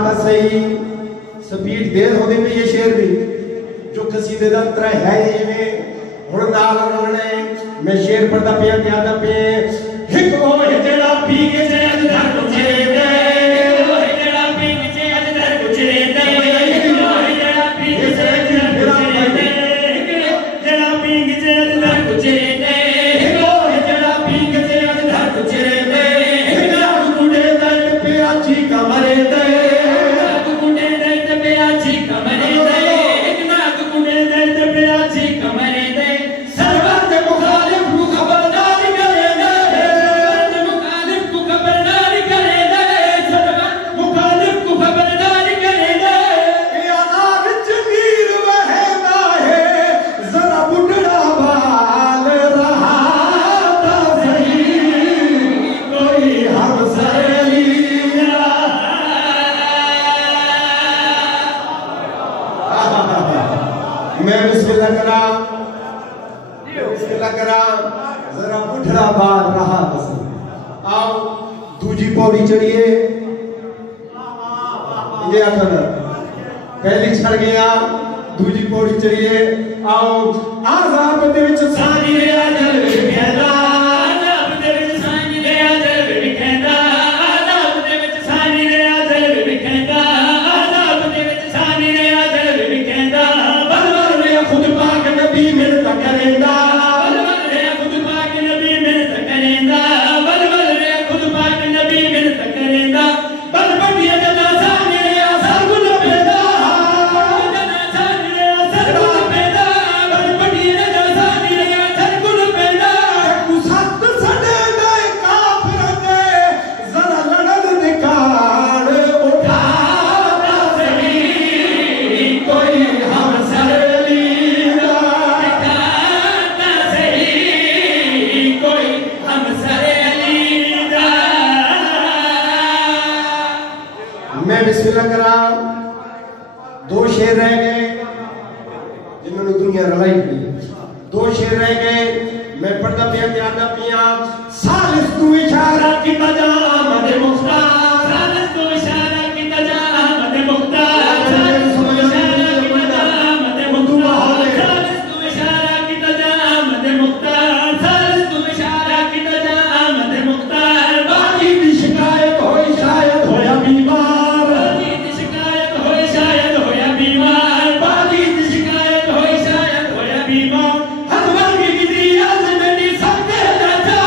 तो सही स्पीड देर होती पई है शेर भी जो कसीदे दा तरह है जिवें हुण नाल रलने मैं शेर पढ़दा पिया त्यादा पे हिक ओ जेड़ा पी के से अंदर गुजरे दे ओ जेड़ा पी के से अंदर गुजरे दे ओ जेड़ा पी के से अंदर गुजरे दे जेड़ा पी के से अंदर गुजरे दे ओ जेड़ा पी के से अंदर गुजरे दे नाक गुडे दर्द पे आची कमरे दे नाक गुडे दर्द पे आची कमरे दे नाक गुडे दर्द पे आची कमरे दे सरवर दे मुखालिफ को खबरदार करे दे सरवर दे मुखालिफ को खबरदार करे दे सरवर मुखालिफ को खबरदार करे दे ये आग जमीर वहदा है जरा बुढ़ड़ा बाल रहा था सही कोई हमसर लिया मैं बिस्मिल्लाह करा जरा बुढ़ड़ा बाल रहा था सही आओ दूजी पौड़ी चढ़िए ये आखर पहली चढ़ गया दूजी पौड़ी चढ़िए आओ आजाब दे विच सानी रे अजल विखैंदा आजाब दे विच सानी रे अजल विखैंदा आजाब दे विच सानी रे अजल विखैंदा आजाब दे विच सानी रे अजल विखैंदा बलवर रे खुद पाक नबी मिलत करेंदा बलवर रे खुद पाक नबी मिलत करेंदा बलवर रे खुद पाक नबी मिलत करेंदा बलबटिया दा सानी रे असर गुल पैदा दा सानी रे असर गुल पैदा बलबटिया दा सानी रे असर गुल पैदा कुसत सडे दे काफिर दे जरा लड़न दे कान उठा दा सही कोई हमसर लीला दा सही कोई हमसर लीला मैं बिस्मिल्लाह करा दो शेर रह गए जिन्होंने दुनिया रलाई पई दो शेर रह गए मैं पढ़दा पिया त्यादा पिया सालिस तू इशारा की तजा आमद मुख्तार सालिस तू इशारा की तजा आमद मुख्तार सालिस तू इशारा की तजा आमद मुख्तार सालिस तू इशारा की तजा आमद मुख्तार सालिस तू इशारा की तजा आमद मुख्तार बाकी दी शिकायत होई शायद होया बीमार बाकी दी शिकायत होई शायद होया बीमार बाकी दी शिकायत होई शायद होया बीमार हर वर्ग की दी अर्ज में नी सकते लाचा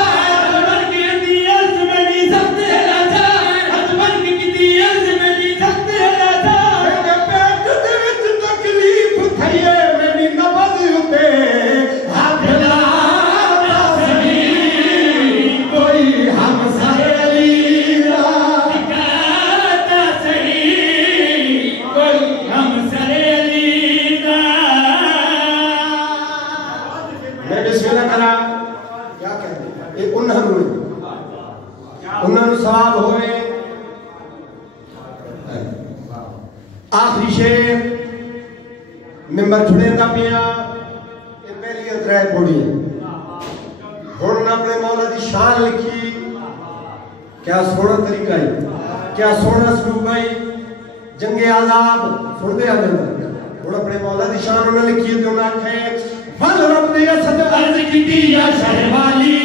हर वर्ग की दी अर्ज में नी सकते लाचा हर वर्ग की दी अर्ज में नी सकते लाचा मेरे पेट दे विच तकलीफ थईए मेरी नबज उते हाथ ला सही कोई हमसर लीला दिखाता सही कोई हमसर लीला मैं बिस्मिल्लाह करा क्या कहते ये उन्हां नूं सवाब होवे आखिरी शेर मिंबर छुड़ेंदा पिया ये पहली त्रै पौड़ी हुण अपने मौला दी शान लिखी क्या सोना तरीका है क्या सोना सलूक है जंगे आजाब सुनते आदर हुण अपने मौला दी शान उन्हें लिखी है ते उन्हें आखे फल रब दे असद अर्ज कीती या शहवाली